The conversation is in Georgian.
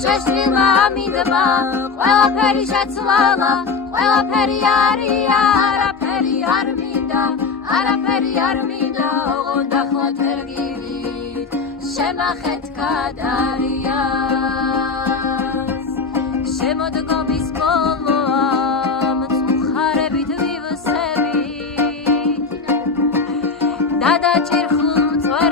შეშლილმა ამინდმა ყველაფერი შეცვალა ყველაფერი არია არაფერი არ მინდა ოღონდ ახლა თერგივით შემახეთ გადარიას შემოდგო